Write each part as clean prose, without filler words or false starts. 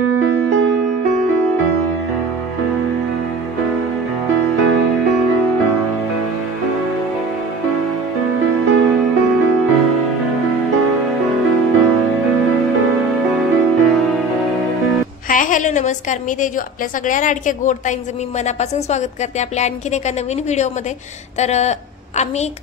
Hi hello नमस्कार, मी तेजू. आपल्या सगळ्या लाडक्या गोड ताईंचं मी मनापासून स्वागत करते आपल्या आणखीन एका नवीन व्हिडिओमध्ये. तर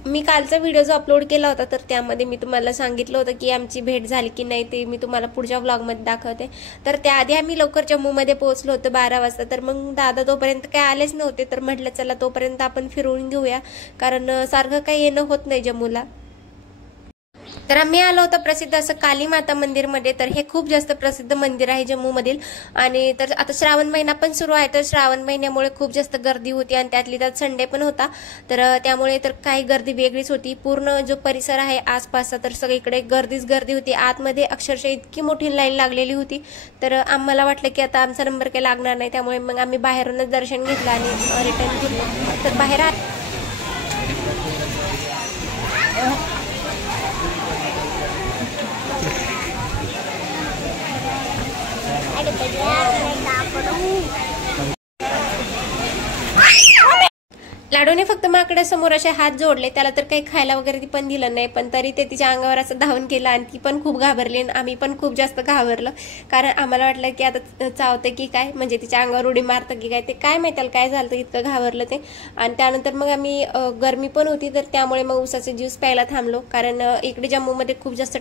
मी कालचा व्हिडिओ जो अपलोड केला होता तर त्यामध्ये मी तुम्हाला सांगितलं होतं की आमची भेट झाली की नाही ते मी तुम्हाला पुढच्या व्लॉगमध्ये दाखवते. तर त्याआधी आम्ही लवकर जम्मूमध्ये पोहोचलो होतो 12 वाजता. तर मग दादा तोपर्यंत काय आलेच नव्हते, तर म्हटलं चला तोपर्यंत आपण फिरवून घेऊया, कारण सारखं काही येणं होत नाही जम्मूला. तर आम्ही आलो होतो प्रसिद्ध असं काली माता मंदिरमध्ये. तर हे खूप जास्त प्रसिद्ध मंदिर आहे जम्मूमधील. आणि तर आता श्रावण महिना पण सुरू आहे, तर श्रावण महिन्यामुळे खूप जास्त गर्दी होती आणि त्यातली त्यात संडे पण होता. तर त्यामुळे तर काही गर्दी वेगळीच होती. पूर्ण जो परिसर आहे आसपासचा तर सगळीकडे गर्दीच गर्दी होती. आतमध्ये अक्षरशः इतकी मोठी लाईन लागलेली होती. तर आम्हाला वाटलं की आता आमचा नंबर काही लागणार नाही, त्यामुळे मग आम्ही बाहेरूनच दर्शन घेतलं आणि रिटर्न केलं. तर बाहेर लाडूने फक्त माकडे समोर असे हात जोडले, त्याला तर काही खायला वगैरे ती पण दिलं नाही, पण तरी ते तिच्या अंगावर असं धावून केलं आणि ती पण खूप घाबरली आणि आम्ही पण खूप जास्त घाबरलो. कारण आम्हाला वाटलं की आता चावतं की काय, म्हणजे तिच्या अंगावर उडी मारतं की काय, ते काय माहिती त्याला काय झालं इतकं घाबरलं ते. आणि त्यानंतर मग आम्ही गरमी पण होती तर त्यामुळे मग उसाचे ज्यूस प्यायला थांबलो, कारण इकडे जम्मूमध्ये खूप जास्त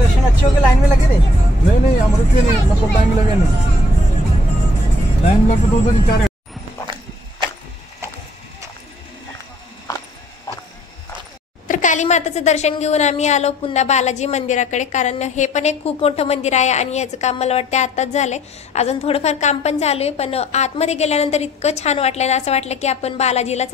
दर्शन अच्छे हो गए, लाइन में लगे थे? नहीं हम रुके नहीं, मतलब लाइन में लगे नहीं, लाइन में लगे 2 दिन 4. तर काली माताचं दर्शन घेऊन आम्ही आलो पुन्हा बालाजी मंदिराकडे, कारण हे पण एक खूप मोठं मंदिर आहे आणि याचं काम मला वाटतं आताच झालंय. अजून थोडंफार काम पण चालू आहे, पण आतमध्ये गेल्यानंतर इतकं छान वाटलं ना, असं वाटलं की आपण बालाजीला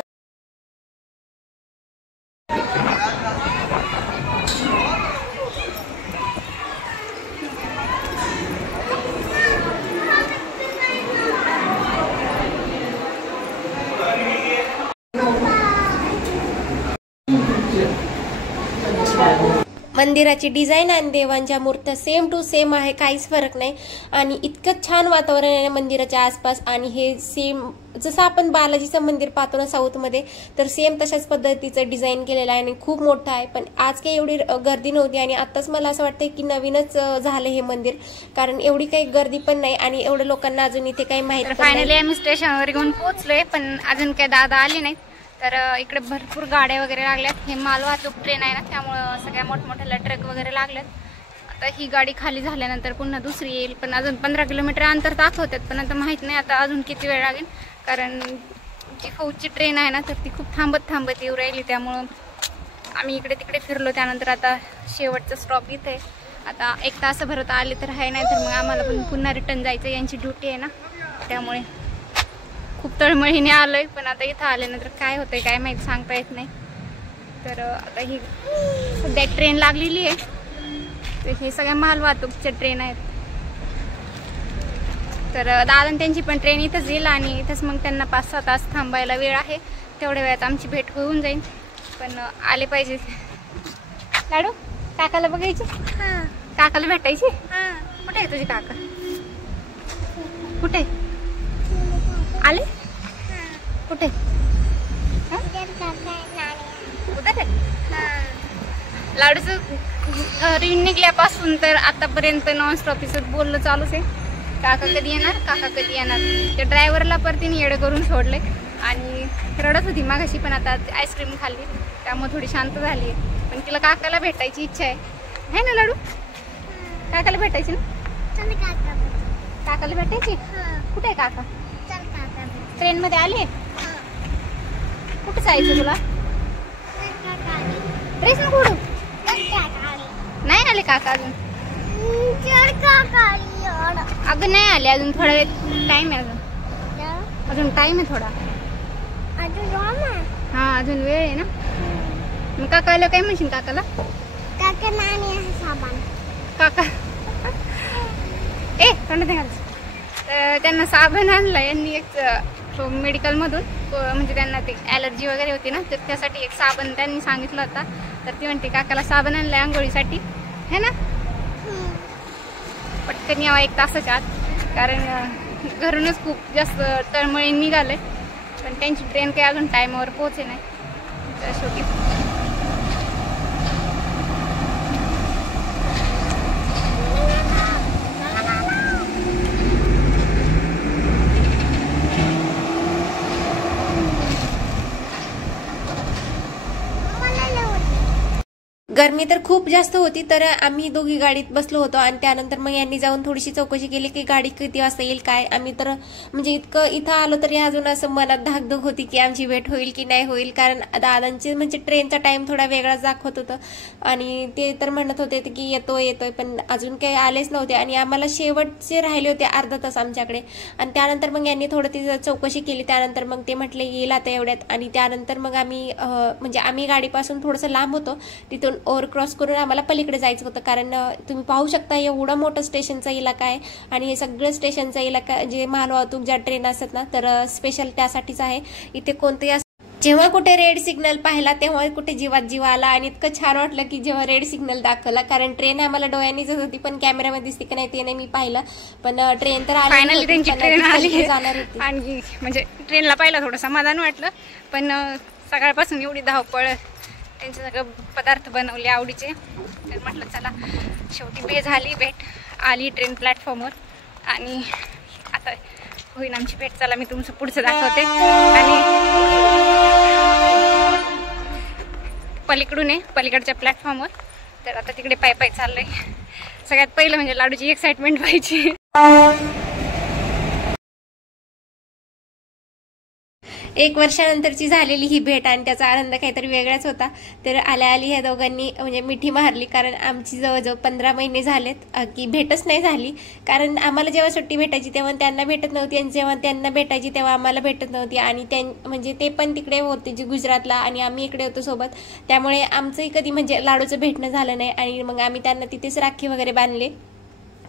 मंदिराची डिझाईन आणि देवांच्या मूर्त्या सेम टू सेम आहे, काहीच फरक नाही. आणि इतकं छान वातावरण आहे मंदिराच्या आसपास. आणि हे सेम जसं आपण बालाजीचं मंदिर पाहतो ना साऊथमध्ये, तर सेम तशाच पद्धतीचं डिझाईन केलेलं आहे आणि खूप मोठं आहे. पण आज काही एवढी गर्दी नव्हती आणि आताच मला असं वाटतं की नवीनच झालं हे मंदिर, कारण एवढी काही गर्दी पण नाही आणि एवढ्या लोकांना अजून इथे काही माहिती. फायनली आम्ही स्टेशनवर घेऊन पोहोचलोय, पण अजून काही दादा आले नाहीत. तर इकडे भरपूर गाड्या वगैरे लागल्यात. हे मालवाहतूक ट्रेन आहे ना, त्यामुळं सगळ्या मोठमोठ्या ट्रक वगैरे लागल्यात. आता ही गाडी खाली झाल्यानंतर पुन्हा दुसरी येईल, पण अजून 15 किलोमीटर अंतर दाखवतात, पण आता माहित नाही आता अजून किती वेळ लागेल, कारण जी फौजची ट्रेन आहे ना तर ती खूप थांबत येऊ राहिली. त्यामुळं आम्ही इकडे तिकडे फिरलो. त्यानंतर आता शेवटचा स्टॉप इथे आहे. आता 1 तासाभरात आले तर आहे, नाही तर मग आम्हाला पण पुन्हा रिटर्न जायचं. यांची ड्युटी आहे ना, त्यामुळे खूप तळमळीने आलोय. पण आता इथं आल्यानंतर काय होतंय काय माहिती, सांगता येत नाही. तर आता ही सध्या ट्रेन लागलेली आहे, तर हे सगळ्या मालवाहतूकच्या ट्रेन आहेत. तर दादा त्यांची पण ट्रेन इथंच येईल आणि इथंच मग त्यांना 5-6 तास थांबायला वेळ आहे. तेवढ्या वेळात आमची भेट होऊन जाईल, पण आले पाहिजे. लाडू काकाला बघायची, काकाला भेटायची. कुठे आहे तुझे काका, कुठे आले, कुठे उधर? लाडूचं घरी निघल्यापासून तर आतापर्यंत नॉनस्टॉप बोलणं चालूच आहे. काका कधी येणार, काका कधी येणार. त्या ड्रायव्हरला परतीने येडं करून सोडले आणि रडत होती मागाशी, पण आता आईस्क्रीम खाल्ली त्यामुळे थोडी शांत झाली आहे. पण तिला काकाला भेटायची इच्छा आहे ना लाडू? काकाला भेटायची ना, काकाला भेटायची. कुठे आहे काका? ट्रेन मध्ये आली. कुठे जायचं तुला? ड्रेस नको उडू. नाही आले काका अजून? अगं नाही आले अजून, थोडा वेळ टाइम आहे. अजून टाइम आहे थोडा. हा अजून वेळ आहे ना. मग काकाला काय म्हणशील? काकाला काका त्यांना साबण आणला यांनी एक मेडिकल मधून, म्हणजे त्यांना ते ॲलर्जी वगैरे होती ना, तर त्यासाठी एक साबण त्यांनी सांगितलं होता. तर ती म्हणते काकाला साबण आणलाय आंघोळीसाठी, है ना? पटकन यावं 1 तासाच्या आत, कारण घरूनच खूप जास्त तळमळी निघाले, पण त्यांची ट्रेन काही अजून टायमावर पोहोचे नाही. तर शेवटी गरमी तर खूप जास्त होती, तर आम्ही दोघी गाडीत बसलो होतो आणि त्यानंतर मग यांनी जाऊन थोडीशी चौकशी केली की गाडी किती वाजता येईल काय. आम्ही तर म्हणजे इथं आलो तरी अजून असं मनात धाकधूक होती की आमची भेट होईल की नाही होईल, कारण दादांचे म्हणजे ट्रेनचा टाइम थोडा वेगळाच दाखवत होतं आणि ते तर म्हणत होते की येतोय, पण अजून काही आलेच नव्हते आणि आम्हाला शेवटचे राहिले होते अर्धा तास आमच्याकडे. आणि त्यानंतर मग यांनी थोडं तिथं चौकशी केली, त्यानंतर मग ते म्हटले येईल आता एवढ्यात. आणि त्यानंतर मग आम्ही गाडीपासून थोडंसं लांब होतो, तिथून ओव्हरक्रॉस करून आम्हाला पलीकडे जायचं होतं, कारण तुम्ही पाहू शकता एवढा मोठा स्टेशनचा इलाका आहे आणि हे सगळं स्टेशनचा इलाका जे मालवाहतूक ज्या ट्रेन असतात ना, तर स्पेशल त्यासाठीच आहे. इथे कोणतेही जेव्हा कुठे रेड सिग्नल पाहिला तेव्हा कुठे जीवात जीव आला आणि इतकं छान वाटलं की जेव्हा रेड सिग्नल दाखवला, कारण ट्रेन आम्हाला डोळ्यांनीच होती, पण कॅमेऱ्यामध्ये दिसते की नाही ते नाही मी पाहिलं, पण ट्रेन तर फायनली त्यांची ट्रेन आली जाणार होती. आणि म्हणजे ट्रेनला पाहिलं थोडं समाधान वाटलं, पण सकाळपासून एवढी धावपळ, त्यांचे सगळं पदार्थ बनवले आवडीचे, तर म्हटलं चला शेवटी झाली भेट, आली ट्रेन प्लॅटफॉर्मवर आणि आता होईन आमची भेट. चला मी तुमचं पुढचं दाखवते. आणि पलीकडून आहे पलीकडच्या प्लॅटफॉर्मवर, तर आता तिकडे पाय पाय चाललंय. सगळ्यात पहिलं म्हणजे लाडूची एक्साइटमेंट व्हायची. एक वर्षानंतरची झालेली ही भेट आणि त्याचा आनंद काहीतरी वेगळाच होता. तर आल्या ह्या दोघांनी म्हणजे मिठी मारली, कारण आमची जवळजवळ 15 महिने झालेत की भेटच नाही झाली, कारण आम्हाला जेव्हा सुट्टी भेटायची तेव्हा त्यांना भेटत नव्हती आणि जेव्हा त्यांना भेटायची तेव्हा आम्हाला भेटत नव्हती. आणि म्हणजे ते पण तिकडे होते जे गुजरातला आणि आम्ही इकडे होतो सोबत, त्यामुळे आमचंही कधी म्हणजे लाडूचं भेटणं झालं नाही. आणि मग आम्ही त्यांना तिथेच राखी वगैरे बांधले,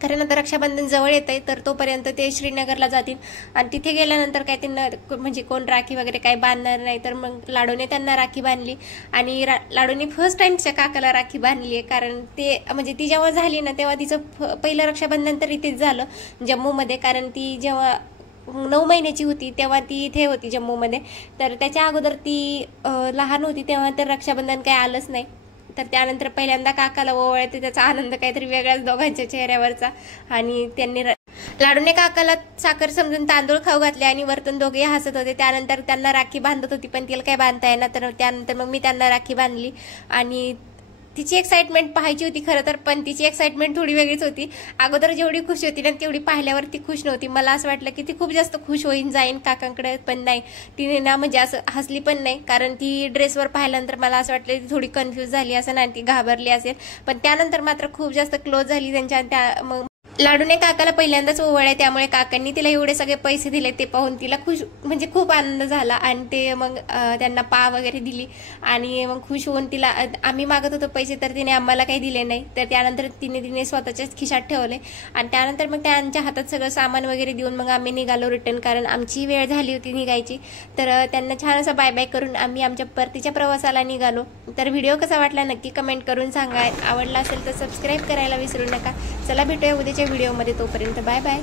कारण आता रक्षाबंधन जवळ येत आहे, तर तोपर्यंत ते श्रीनगरला जातील आणि तिथे गेल्यानंतर काय त्यांना म्हणजे कोण राखी वगैरे काही बांधणार नाही, तर मग लाडूने त्यांना राखी बांधली. आणि लाडूने फर्स्ट टाइम तिच्या काकाला राखी बांधली आहे, कारण ते म्हणजे ती जेव्हा झाली ना तेव्हा तिचं पहिलं रक्षाबंधन तर इथेच झालं जम्मूमध्ये, कारण ती जेव्हा 9 महिन्याची होती तेव्हा ती इथे होती जम्मूमध्ये, तर त्याच्या अगोदर ती लहान होती तेव्हा तर रक्षाबंधन काही आलंच नाही. तर त्यानंतर पहिल्यांदा काकाला ओवाळते, त्याचा आनंद काहीतरी वेगळाच दोघांच्या चेहऱ्यावरचा. आणि त्यांनी लाडूने काकाला साखर समजून तांदूळ खाऊ घातले आणि वरतून दोघेही हसत होते. त्यानंतर त्यांना राखी बांधत होती, पण तिला काही बांधता येणार, तर त्यानंतर मग मी त्यांना राखी बांधली. आणि तिची एक्साइटमेंट पाहायची होती खरं तर, पण तिची एक्साइटमेंट थोडी वेगळीच होती. अगोदर जेवढी खुश होती ना तेवढी पाहिल्यावर ती खुश नव्हती. मला असं वाटलं की ती खूप जास्त खुश होईन जाईन काकांकडे, पण नाही, तिने ना म्हणजे असं हसली पण नाही, कारण ती ड्रेसवर पाहिल्यानंतर मला असं वाटलं ती थोडी कन्फ्यूज झाली असेल आणि ती घाबरली असेल, पण त्यानंतर मात्र खूप जास्त क्लोज झाली त्यांच्या. मग लाडूने काकाला पहिल्यांदाच ओवाळले, त्यामुळे काकांनी तिला एवढे सगळे पैसे दिले ते पाहून तिला म्हणजे खूप आनंद झाला. आणि ते मग त्यांना पाव वगैरे दिली आणि मग खुश होऊन तिला आम्ही मागत होतो पैसे, तर तिने आम्हाला काही दिले नाही, तर त्यानंतर तिने स्वतःच्याच खिशात ठेवले. आणि त्यानंतर मग त्यांच्या हातात सगळं सामान वगैरे देऊन मग आम्ही निघालो रिटर्न, कारण आमची वेळ झाली होती निघायची. तर त्यांना छान असं बाय बाय करून आम्ही आमच्या परतीच्या प्रवासाला निघालो. तर व्हिडिओ कसा वाटला नक्की कमेंट करून सांगा. आवडला असेल तर सबस्क्राईब करायला विसरू नका. चला भेटूया उद्याच्या व्हिडिओमध्ये, तोपर्यंत बाय बाय.